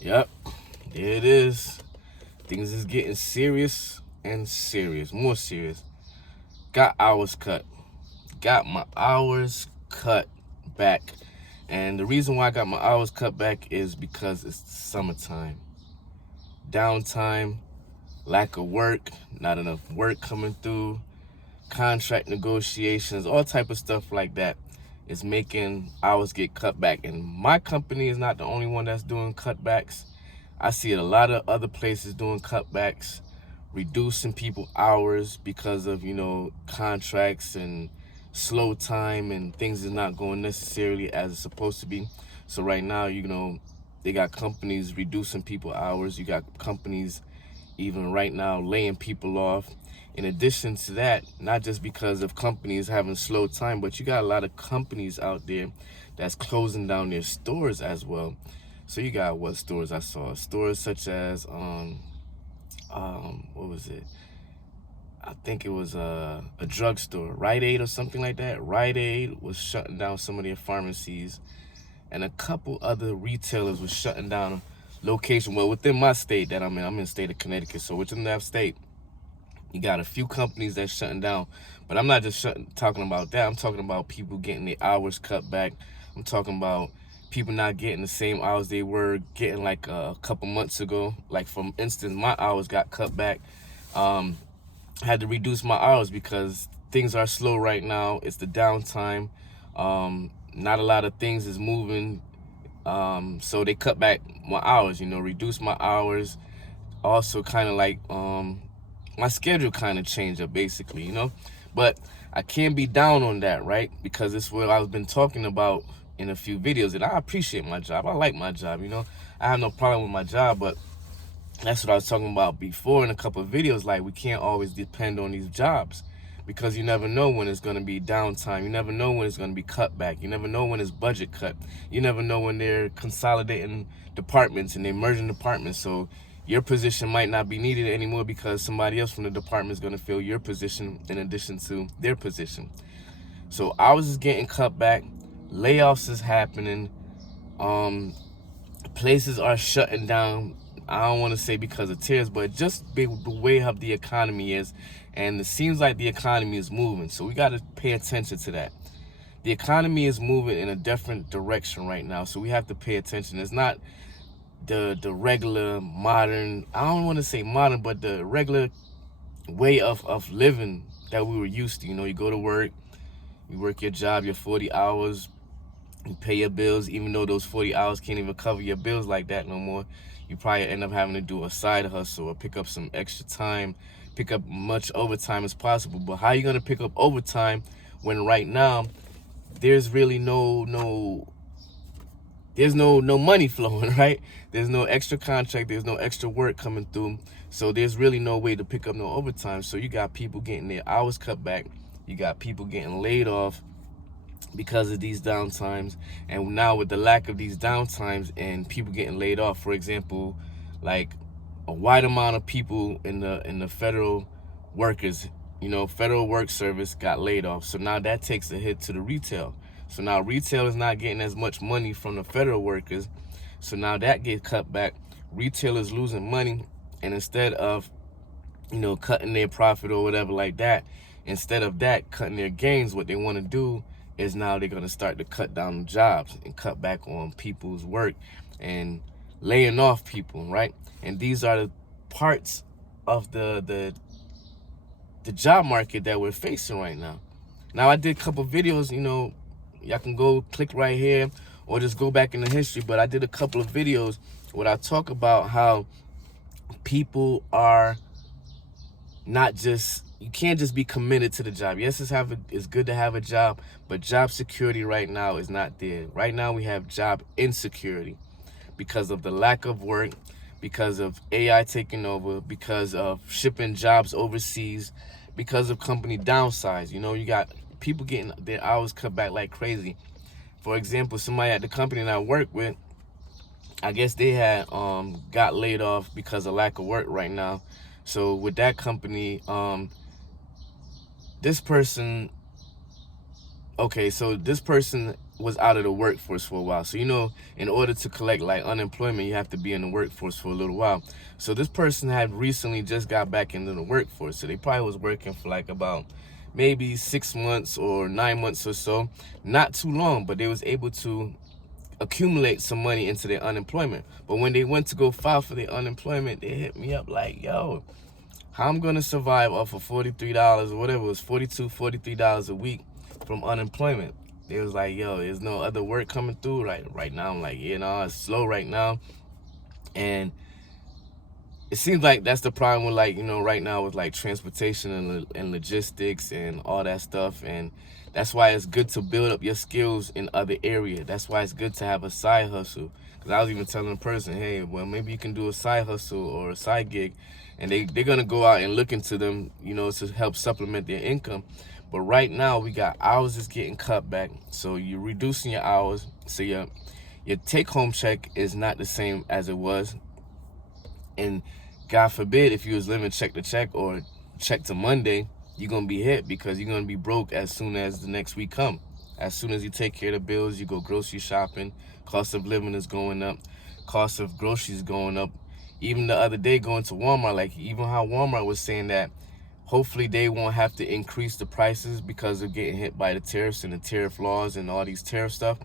Yep, there it is. Things is getting serious and serious, more serious. Got hours cut. Got my hours cut back. And the reason why I got my hours cut back is because it's summertime. Downtime, lack of work, not enough work coming through, contract negotiations, all type of stuff like that is making hours get cut back. And my company is not the only one that's doing cutbacks. I see a lot of other places doing cutbacks, reducing people hours because of, contracts and slow time and things is not going necessarily as it's supposed to be. So right now, they got companies reducing people hours. You got companies even right now laying people off. In addition to that, not just because of companies having slow time, but you got a lot of companies out there that's closing down their stores as well. So you got what stores I saw? Stores such as what was it? I think it was a drugstore, Rite Aid or something like that. Rite Aid was shutting down some of their pharmacies, and a couple other retailers was shutting down location. Well, within my state that I'm in the state of Connecticut. So within that state, you got a few companies that's shutting down. But I'm not just talking about that. I'm talking about people getting their hours cut back. I'm talking about people not getting the same hours they were getting like a couple months ago. Like, for instance, my hours got cut back. Had to reduce my hours because things are slow right now. It's the downtime. Not a lot of things is moving. So they cut back my hours, reduce my hours. Also kind of like my schedule kind of changed up basically, But I can't be down on that, right? Because it's what I've been talking about in a few videos. And I appreciate my job. I like my job, I have no problem with my job, but that's what I was talking about before in a couple of videos. Like, we can't always depend on these jobs because you never know when it's going to be downtime. You never know when it's going to be cut back. You never know when it's budget cut. You never know when they're consolidating departments and they're merging departments. So your position might not be needed anymore because somebody else from the department is going to fill your position in addition to their position. So hours is getting cut back. Layoffs is happening. Places are shutting down. I don't want to say because of tears, but just the way of the economy is. And it seems like the economy is moving. So we got to pay attention to that. The economy is moving in a different direction right now. So we have to pay attention. It's not the regular modern, I don't want to say modern, but the regular way of living that we were used to. You go to work, you work your job, your 40 hours, you pay your bills, even though those 40 hours can't even cover your bills like that no more. You probably end up having to do a side hustle or pick up some extra time, pick up much overtime as possible. But how are you going to pick up overtime when right now there's really no money flowing, right? There's no extra contract, there's no extra work coming through. So there's really no way to pick up no overtime. So you got people getting their hours cut back. You got people getting laid off because of these downtimes. And now with the lack of these downtimes and people getting laid off, for example, like a wide amount of people in the federal workers, federal work service got laid off. So now that takes a hit to the retail. So now retail is not getting as much money from the federal workers. So now that gets cut back. Retail is losing money, and instead of cutting their profit or whatever like that, instead of that cutting their gains, what they want to do is now they're going to start to cut down jobs and cut back on people's work and laying off people, right? And these are the parts of the job market that we're facing right now. Now, I did a couple videos, y'all can go click right here or just go back in the history, but I did a couple of videos where I talk about how people are not just, you can't just be committed to the job. Yes, it's good to have a job, but job security right now is not there. Right now we have job insecurity because of the lack of work, because of AI taking over, because of shipping jobs overseas, because of company downsize. You got people getting their hours cut back like crazy. For example, somebody at the company that I work with, I guess they had got laid off because of lack of work right now. So with that company, this person was out of the workforce for a while. So, in order to collect like unemployment, you have to be in the workforce for a little while. So this person had recently just got back into the workforce. So they probably was working for like about maybe 6 months or 9 months or so. Not too long, but they was able to accumulate some money into their unemployment. But when they went to go file for their unemployment, they hit me up like, yo, how I'm gonna survive off of $43 or whatever it was, $43 a week from unemployment. They was like, yo, there's no other work coming through right now. I'm like, it's slow right now. And it seems like that's the problem with like, right now with like transportation and logistics and all that stuff. And that's why it's good to build up your skills in other areas. That's why it's good to have a side hustle. Because I was even telling a person, hey, well, maybe you can do a side hustle or a side gig. And they're going to go out and look into them, to help supplement their income. But right now, we got hours is getting cut back. So you're reducing your hours. So your take-home check is not the same as it was. And God forbid, if you was living check to check or check to Monday, you're going to be hit because you're going to be broke as soon as the next week come. As soon as you take care of the bills, you go grocery shopping, cost of living is going up, cost of groceries going up. Even the other day going to Walmart, like even how Walmart was saying that hopefully they won't have to increase the prices because of getting hit by the tariffs and the tariff laws and all these tariff stuff.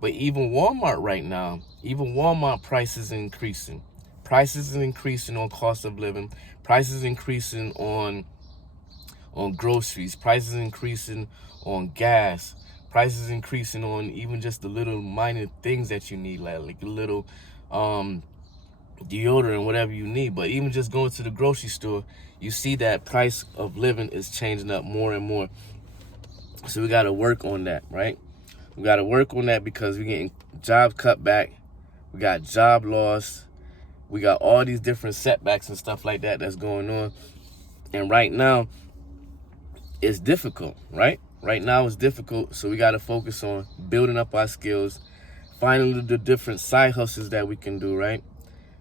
But even Walmart right now, even Walmart prices are increasing. Prices are increasing on cost of living. Prices increasing on groceries. Prices increasing on gas. Prices increasing on even just the little minor things that you need, like a little deodorant, whatever you need. But even just going to the grocery store, you see that price of living is changing up more and more. So we got to work on that, right? We got to work on that because we're getting jobs cut back. We got job loss. We got all these different setbacks and stuff like that that's going on. And right now, it's difficult, right? Right now, it's difficult. So we got to focus on building up our skills, finding the different side hustles that we can do, right?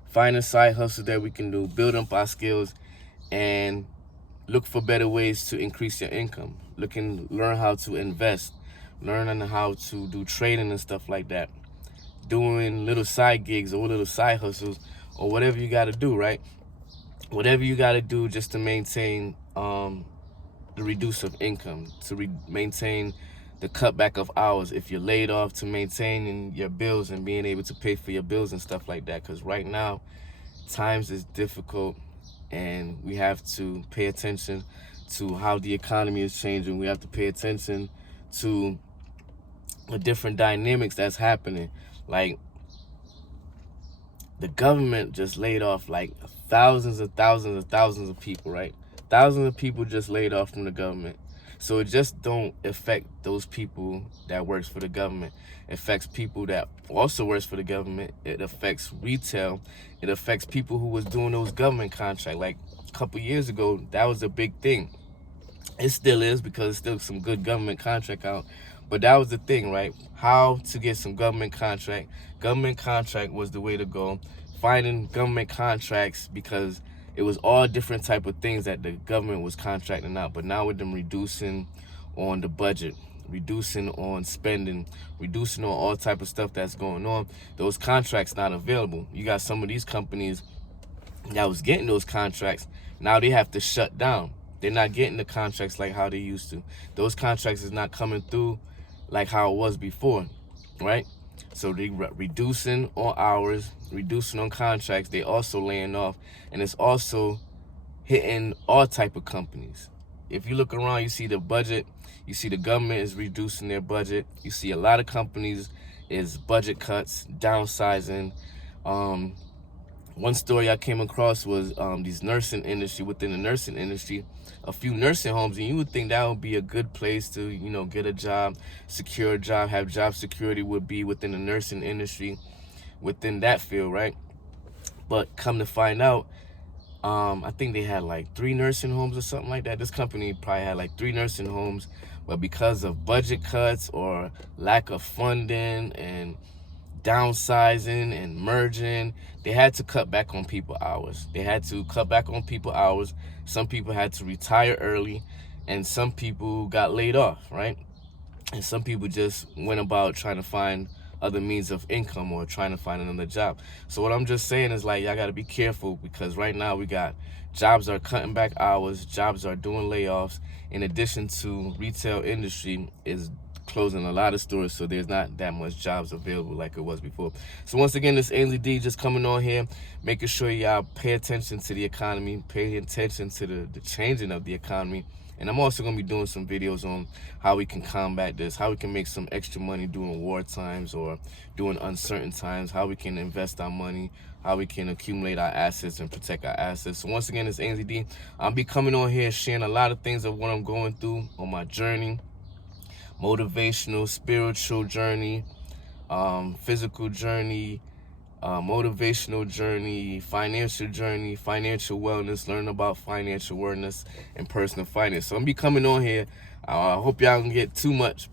Finding side hustles that we can do, build up our skills, and look for better ways to increase your income. Learn how to invest, learn how to do trading and stuff like that. Doing little side gigs or little side hustles or whatever you got to do, right? Whatever you got to do just to maintain the reduce of income, to maintain the cutback of hours if you're laid off, to maintaining your bills and being able to pay for your bills and stuff like that. Because right now, times is difficult and we have to pay attention to how the economy is changing. We have to pay attention to the different dynamics that's happening. Like, the government just laid off like thousands of people, right? Thousands of people just laid off from the government. So it just don't affect those people that works for the government. It affects people that also works for the government. It affects retail. It affects people who was doing those government contracts. Like a couple years ago, that was a big thing. It still is because there's still some good government contract out. But that was the thing, right? How to get some government contract. Government contract was the way to go. Finding government contracts because it was all different type of things that the government was contracting out. But now with them reducing on the budget, reducing on spending, reducing on all type of stuff that's going on, those contracts not available. You got some of these companies that was getting those contracts, now they have to shut down. They're not getting the contracts like how they used to. Those contracts is not coming through like how it was before, right? So they reducing on hours, reducing on contracts. They also laying off, and it's also hitting all type of companies. If you look around, you see the budget. You see the government is reducing their budget. You see a lot of companies is budget cuts, downsizing. One story I came across was these nursing industry. Within the nursing industry, a few nursing homes, and you would think that would be a good place to, get a job, secure a job, have job security would be within the nursing industry, within that field, right? But come to find out, I think they had like 3 nursing homes or something like that. This company probably had like 3 nursing homes, but because of budget cuts or lack of funding and downsizing and merging, they had to cut back on people hours. Some people had to retire early, and some people got laid off, right? And some people just went about trying to find other means of income or trying to find another job. So what I'm just saying is, like, y'all got to be careful, because right now we got jobs are cutting back hours, jobs are doing layoffs. In addition to retail industry is closing a lot of stores, so there's not that much jobs available like it was before. So once again, this Ainsley D just coming on here, making sure y'all pay attention to the economy, pay attention to the changing of the economy. And I'm also going to be doing some videos on how we can combat this, how we can make some extra money during war times or during uncertain times, how we can invest our money, how we can accumulate our assets and protect our assets. So once again, it's Ainsley D. I'll be coming on here sharing a lot of things of what I'm going through on my journey, motivational, spiritual journey, physical journey, motivational journey, financial wellness, learn about financial awareness and personal finance. So I'm be coming on here. I hope y'all don't get too much,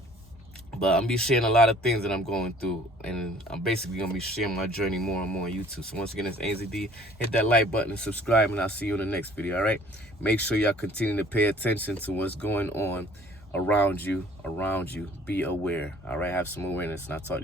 but I'm be sharing a lot of things that I'm going through, and I'm basically gonna be sharing my journey more and more on YouTube. So once again, it's Ainsley D. Hit that like button and subscribe, and I'll see you in the next video. All right, make sure y'all continue to pay attention to what's going on around you. Be aware. All right, have some awareness, and I'll talk to you.